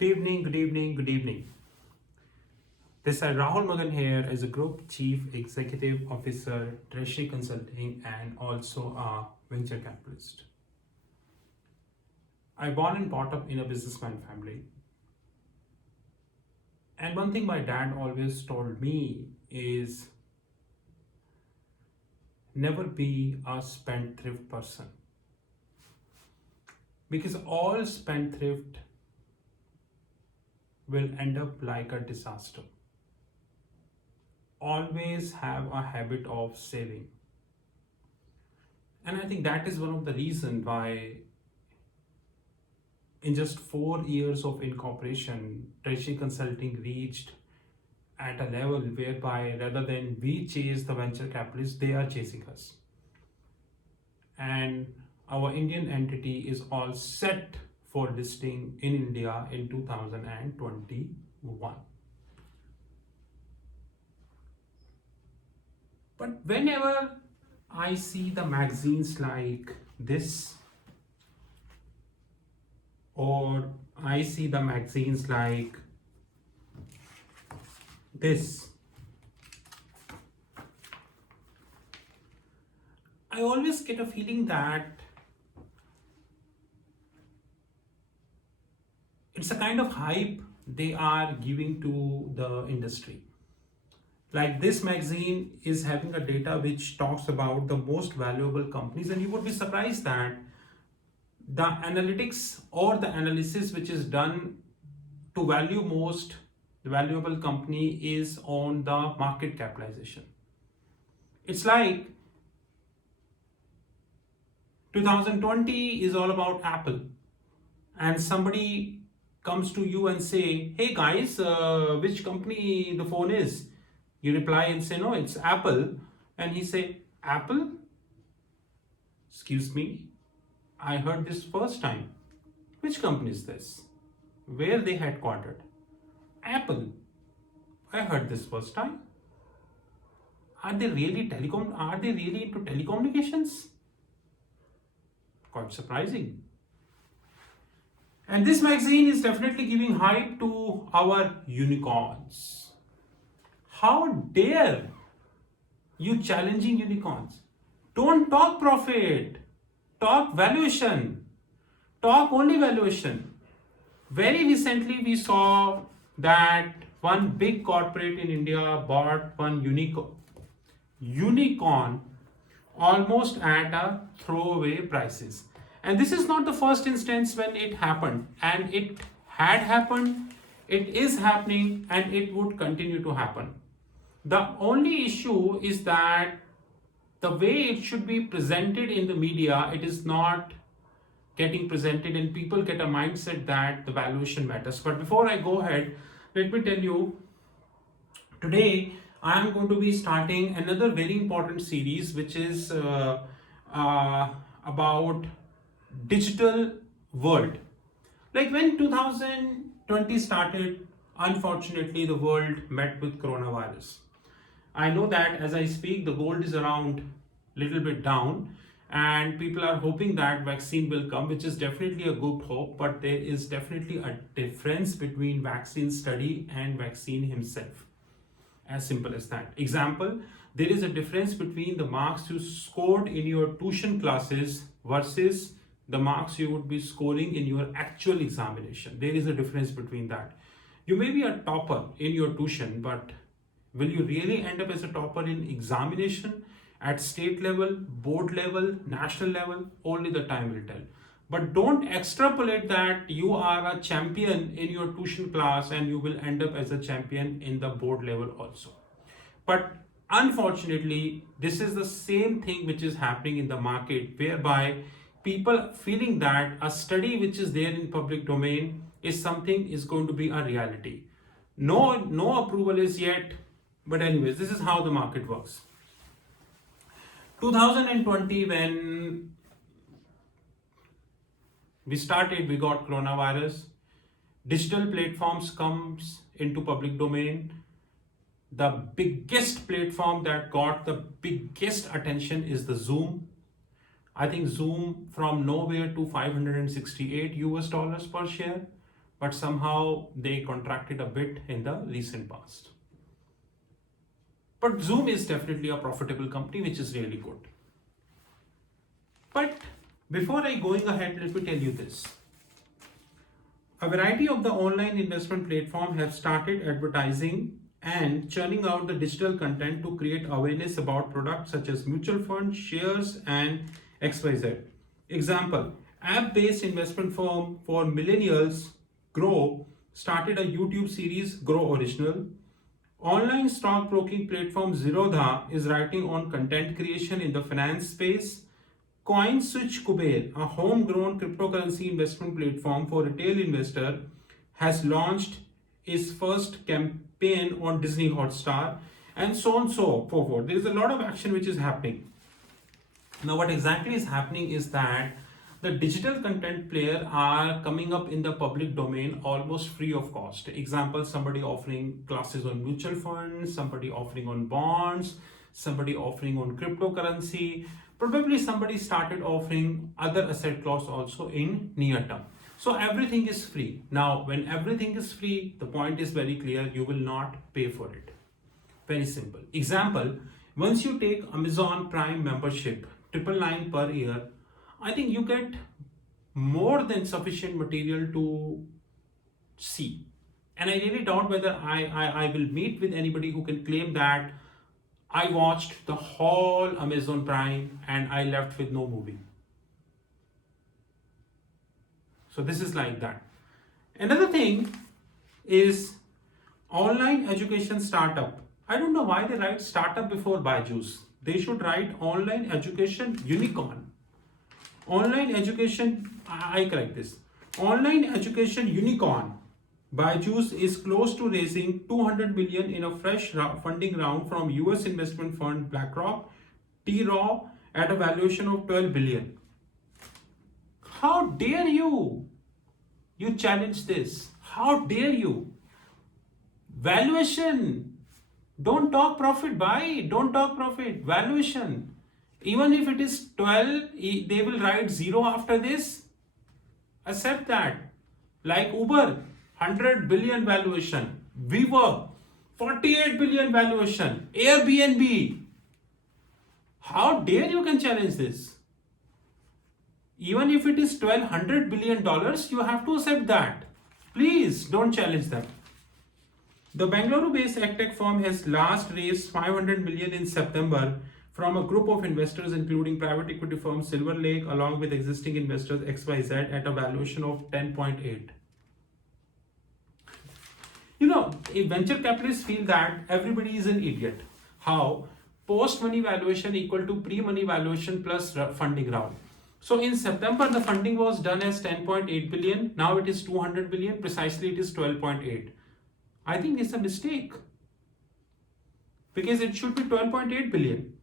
Good evening, good evening, good evening. This is Rahul Magan here as a Group Chief Executive Officer, Treasury Consulting, and also a venture capitalist. I born and brought up in a businessman family. And one thing my dad always told me is never be a spendthrift person. Because all spendthrift will end up like a disaster. Always have a habit of saving. And I think that is one of the reasons why in just 4 years of incorporation, Treasury Consulting reached at a level whereby rather than we chase the venture capitalists, they are chasing us. And our Indian entity is all set for listing in India in 2021. But whenever I see the magazines like this, or I see the magazines like this, I always get a feeling that it's a kind of hype they are giving to the industry. Like this magazine is having a data which talks about the most valuable companies, and you would be surprised that the analytics or the analysis which is done to value most the valuable company is on the market capitalization. It's like 2020 is all about Apple, and somebody comes to you and say, hey guys, which company the phone is? You reply and say, no, it's Apple. And he say, Apple? Excuse me, I heard this first time. Which company is this? Where they headquartered? Apple. I heard this first time. Are they really into telecommunications? Quite surprising. And this magazine is definitely giving hype to our unicorns. How dare you challenging unicorns? Don't talk profit, talk valuation, talk only valuation. Very recently we saw that one big corporate in India bought one unicorn almost at a throwaway prices. And this is not the first instance when it happened, and it had happened, it is happening, and it would continue to happen. The only issue is that the way it should be presented in the media, it is not getting presented, and people get a mindset that the valuation matters. But before I go ahead, let me tell you, today I am going to be starting another very important series, which is about digital world. Like when 2020 started, unfortunately the world met with coronavirus. I know that as I speak, the gold is around little bit down, and people are hoping that vaccine will come, which is definitely a good hope, but there is definitely a difference between vaccine study and vaccine himself. As simple as that. Example, there is a difference between the marks you scored in your tuition classes versus the marks you would be scoring in your actual examination. There is a difference between that. You may be a topper in your tuition, but will you really end up as a topper in examination at state level, board level, national level? Only the time will tell. But don't extrapolate that you are a champion in your tuition class and you will end up as a champion in the board level also. But unfortunately, this is the same thing which is happening in the market, whereby people feeling that a study which is there in public domain is something is going to be a reality. No approval is yet, but anyways, this is how the market works. 2020, when we got coronavirus, digital platforms comes into public domain. The biggest platform that got the biggest attention is the Zoom. I think Zoom from nowhere to $568 per share. but somehow they contracted a bit in the recent past. But Zoom is definitely a profitable company, which is really good. But before I going ahead, let me tell you this. A variety of the online investment platform have started advertising and churning out the digital content to create awareness about products such as mutual funds, shares, and XYZ. Example, app-based investment firm for millennials, Grow, started a YouTube series, Grow Original. Online stockbroking platform Zerodha is writing on content creation in the finance space. CoinSwitch Kuber, a homegrown cryptocurrency investment platform for retail investor, has launched its first campaign on Disney Hotstar, and so on and so forth. There is a lot of action which is happening. Now, what exactly is happening is that the digital content player are coming up in the public domain almost free of cost. Example, somebody offering classes on mutual funds, somebody offering on bonds, somebody offering on cryptocurrency. Probably somebody started offering other asset class also in near term. So everything is free. Now, when everything is free, the point is very clear, you will not pay for it. Very simple. Example, once you take Amazon Prime membership, 999 per year, I think you get more than sufficient material to see. And I really doubt whether I will meet with anybody who can claim that I watched the whole Amazon Prime and I left with no movie. So this is like that. Another thing is online education startup. I don't know why they write startup before Byju's. They should write online education unicorn. Online education, I correct this. Online education unicorn. Byju's is close to raising 200 billion in a fresh funding round from US investment fund BlackRock, T-Raw at a valuation of 12 billion. How dare you? You challenge this. How dare you? Valuation. Don't talk profit, buy. Don't talk profit. Valuation. Even if it is 12, they will write 0 after this. Accept that. Like Uber, 100 billion valuation. WeWork, 48 billion valuation. Airbnb. How dare you can challenge this? Even if it is $1,200 billion, you have to accept that. Please don't challenge them. The Bangalore-based agtech firm has last raised 500 million in September from a group of investors including private equity firm Silver Lake along with existing investors XYZ at a valuation of 10.8. You know, venture capitalists feel that everybody is an idiot. How? Post-money valuation equal to pre-money valuation plus funding round. So in September, the funding was done as 10.8 billion. Now it is 200 billion. Precisely, it is 12.8. I think it's a mistake because it should be 12.8 billion.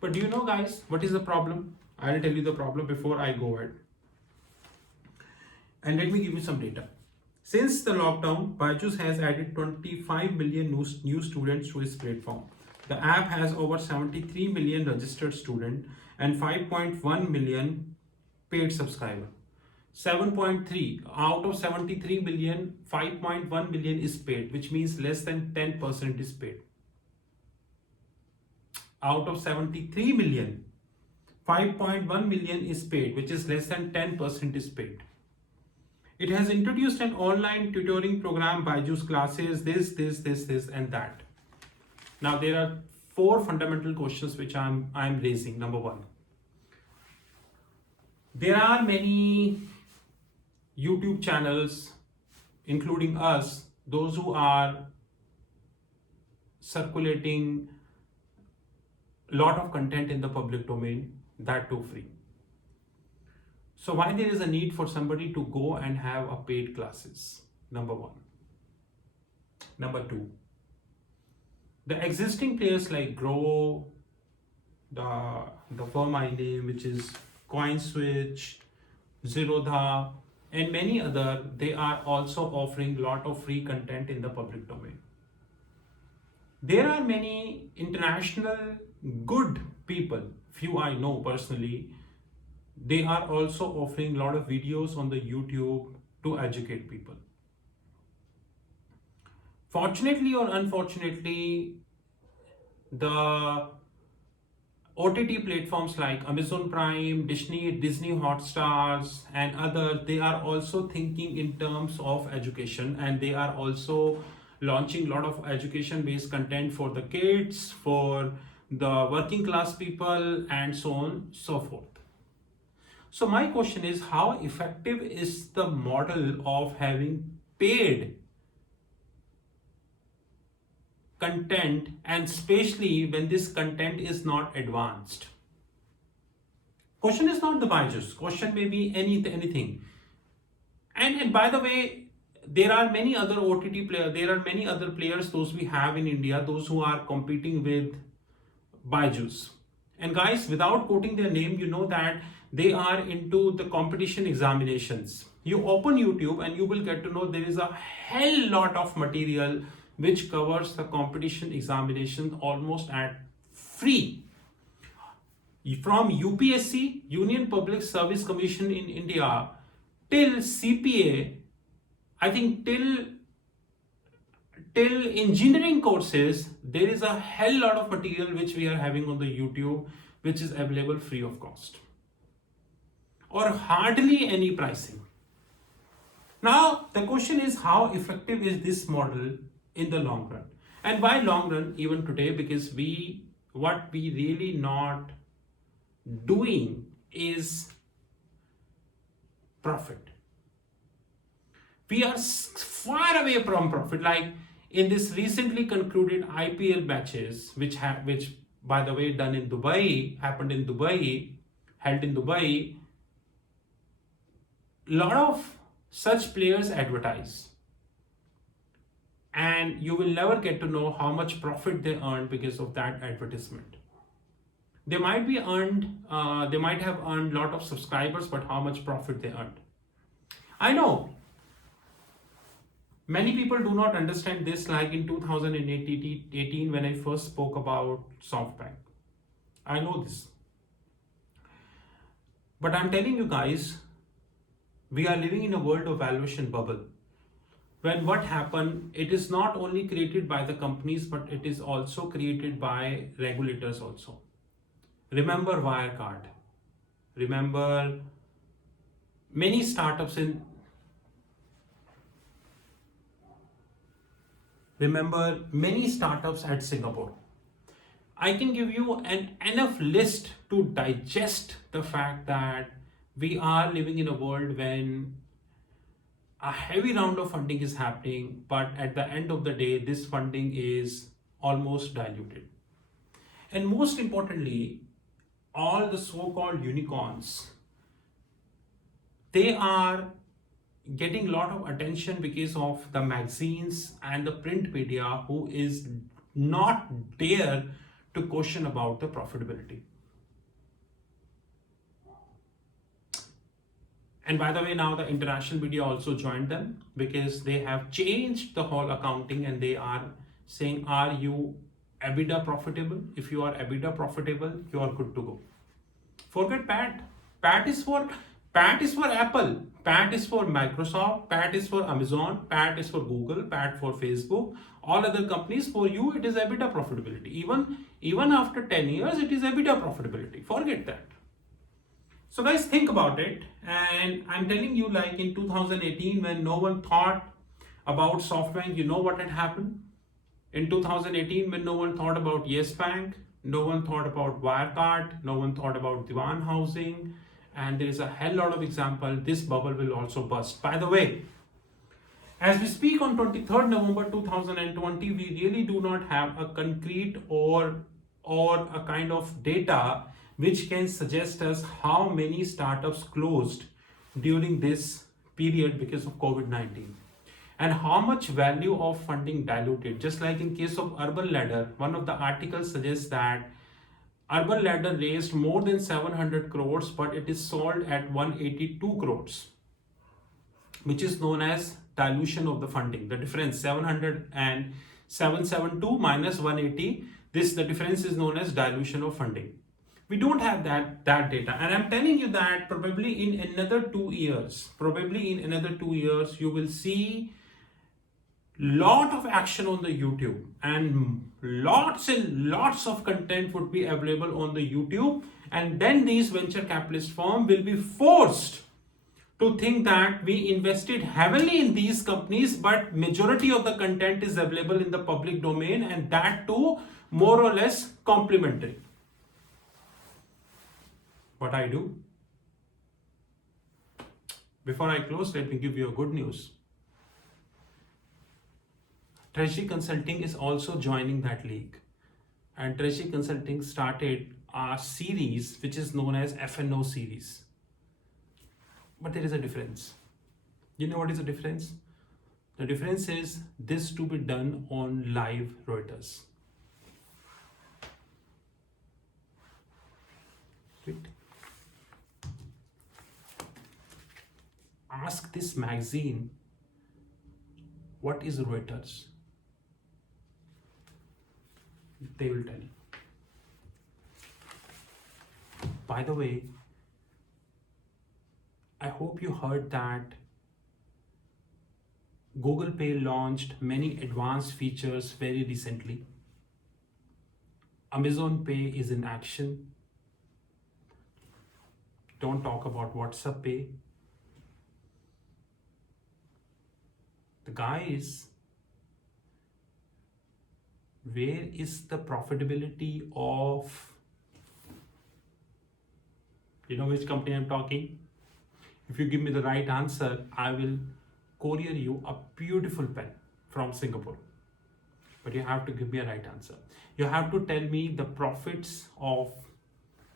But do you know, guys, what is the problem? I'll tell you the problem before I go ahead. And let me give you some data. Since the lockdown, Byju's has added 25 million new students to its platform. The app has over 73 million registered students and 5.1 million paid subscribers. 7.3 out of 73 million, 5.1 million is paid, which means less than 10% is paid. Out of 73 million, 5.1 million is paid, which is less than 10% is paid. It has introduced an online tutoring program, Byju's classes, this, and that. Now there are 4 fundamental questions which I'm raising. Number 1, there are many YouTube channels, including us, those who are circulating a lot of content in the public domain, that too free. So why there is a need for somebody to go and have a paid classes? Number 1. Number 2, the existing players like Grow, the firm I name, which is CoinSwitch, Zerodha, and many other, they are also offering a lot of free content in the public domain. There are many international good people, few I know personally, they are also offering a lot of videos on the YouTube to educate people. Fortunately or unfortunately, the OTT platforms like Amazon Prime, Disney Hotstars, and others, they are also thinking in terms of education, and they are also launching a lot of education-based content for the kids, for the working class people, and so on, so forth. So my question is, how effective is the model of having paid content, and especially when this content is not advanced? Question is not the Byju's. Question may be anything. And by the way, there are many other OTT players. There are many other players, those we have in India, those who are competing with Byju's. And guys, without quoting their name, you know that they are into the competition examinations. You open YouTube and you will get to know there is a hell lot of material which covers the competition examination almost at free. From UPSC, Union Public Service Commission in India, till CPA, I think till engineering courses, there is a hell lot of material which we are having on the YouTube, which is available free of cost, or hardly any pricing. Now, the question is, how effective is this model in the long run? And why long run even today? Because what we really not doing is profit. We are far away from profit. Like in this recently concluded IPL matches, which by the way held in Dubai, lot of such players advertise, and you will never get to know how much profit they earned because of that advertisement. They might have earned a lot of subscribers, but how much profit they earned? I know many people do not understand this. Like in 2018, when I first spoke about SoftBank, I know this. But I'm telling you guys, we are living in a world of valuation bubble. When what happened, it is not only created by the companies, but it is also created by regulators also. Remember Wirecard. Remember many startups at Singapore. I can give you an enough list to digest the fact that we are living in a world when a heavy round of funding is happening, but at the end of the day, this funding is almost diluted. And most importantly, all the so-called unicorns, they are getting a lot of attention because of the magazines and the print media, who is not dare to question about the profitability. And by the way, now the international media also joined them, because they have changed the whole accounting, and they are saying, are you EBITDA profitable? If you are EBITDA profitable, you are good to go. Forget PAT. PAT is for Apple. PAT is for Microsoft. PAT is for Amazon. PAT is for Google. PAT for Facebook. All other companies. For you, it is EBITDA profitability. Even after 10 years, it is EBITDA profitability. Forget that. So guys, think about it. And I'm telling you, like in 2018, when no one thought about SoftBank, you know what had happened? In 2018, when no one thought about Yes Bank, no one thought about Wirecard, no one thought about Diwan Housing, and there is a hell lot of example. This bubble will also burst. By the way, as we speak on 23rd November 2020, we really do not have a concrete or a kind of data which can suggest us how many startups closed during this period because of COVID-19, and how much value of funding diluted. Just like in case of Urban Ladder, one of the articles suggests that Urban Ladder raised more than 700 crores, but it is sold at 182 crores, which is known as dilution of the funding. The difference, 772 minus 180, the difference is known as dilution of funding. We don't have that data, and I'm telling you that probably in another 2 years, you will see lot of action on the YouTube, and lots of content would be available on the YouTube, and then these venture capitalist firm will be forced to think that we invested heavily in these companies, but majority of the content is available in the public domain, and that too more or less complimentary. What I do? Before I close, let me give you a good news. Treasury Consulting is also joining that league. And Treasury Consulting started a series which is known as FNO series. But there is a difference. You know what is the difference? The difference is this to be done on live Reuters. Right? Ask this magazine, what is Reuters? They will tell you. By the way, I hope you heard that Google Pay launched many advanced features very recently. Amazon Pay is in action. Don't talk about WhatsApp Pay. The guys, where is the profitability of, you know which company I'm talking? If you give me the right answer, I will courier you a beautiful pen from Singapore. But you have to give me a right answer. You have to tell me the profits of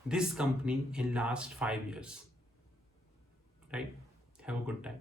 this company in last 5 years. Right? Have a good time.